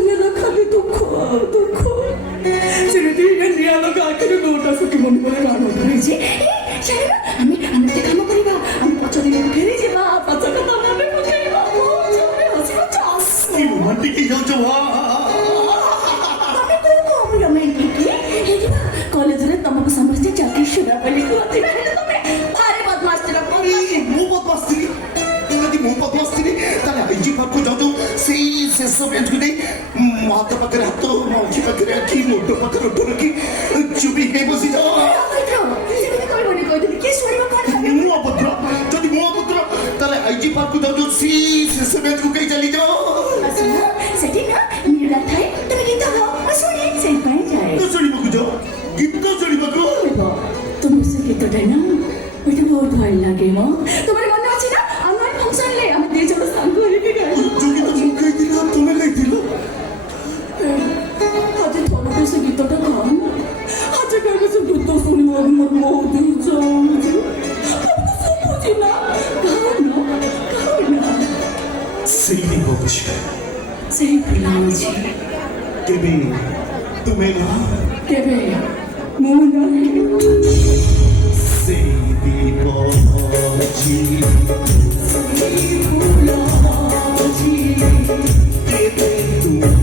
দিনের খালি দুঃখ দুঃখ চিরদিনের নিয়ালকে আখেরে গোটা সুখী মনে করে রানো ধরেছে আমি আনন্দে কাম করিবা আমি পছন্দের ফেরে যাবা পাঁচা কথা মনে পকাইবা ও জোরে হসি চাস এই রোমান্টিক কি যাও যাও আমি কোন রোমান্টিক হেদিবা কলেজরে তোমাকে সমস্তে চাকরি শুরু বলি কোতে না তুমি ভারে বদমাশ তেরা ମୁଁ ବଦମାସ୍ଥିଲି ଯଦି ମୁଁ ବଦମାସ୍ଥିଲି ତାହେଲେ ଆଇଜି ପାଖକୁ ଯାଉ ଯାଉ ସେଇ ଶେଷ ବେଞ୍ଚକୁ ନେଇ ମୋ ହାତ ପାଖରେ ହାତ ମୋ ଆଖି ପାଖରେ ଆଖି ମୋ ଓଠ ପାଖରେ ଓଠ ରଖି ଚୁପି ହେଇ ବସିଯାଅ ମୁଁ ଅଭଦ୍ର ଯଦି ମୁଁ ଅଭଦ୍ର ତାହେଲେ ଆଇଜି ପାଖକୁ ଯାଉ ଯାଉ ସେଇ ଶେଷ ବେଞ୍ଚକୁ କେହି ଚାଲିଯାଅ ସେଠି ନା ମିଳା ଥାଏ ତମେ ଗୀତ ଗାଅ ଶୁଣି ସେଇ ପାଇଁ ଯାଏ ଗୀତ ଶୁଣିବାକୁ ଯାଅ ଗୀତ ଶୁଣିବାକୁ তুমি সে গীতটা না ওইটা বহুত ভালো লাগে মা তোমার মনে আছে না আমার ফাংশনলে আমি দুই জন সাঙ্গ হইকে গাইলো ଯୋଉ ଗୀତ ମୁଁ ଗାଇଥିଲି ଆଉ ତୁମେ ଗାଇଥିଲ আজ তোমাকে সে গীতটা গান আজ গাইলে সে গীত শুনিব আমার বহুত ইচ্ছা হচ্ছে আমি তো বুঝি না গাও না ସେଇ ଭବିଷ୍ୟ সেই প্রিয়াজি କେବେ ତୁମେ ନା কেবে মোনা ସେଇ ଦୀପ ଅଛି କେବେ ତୁମେ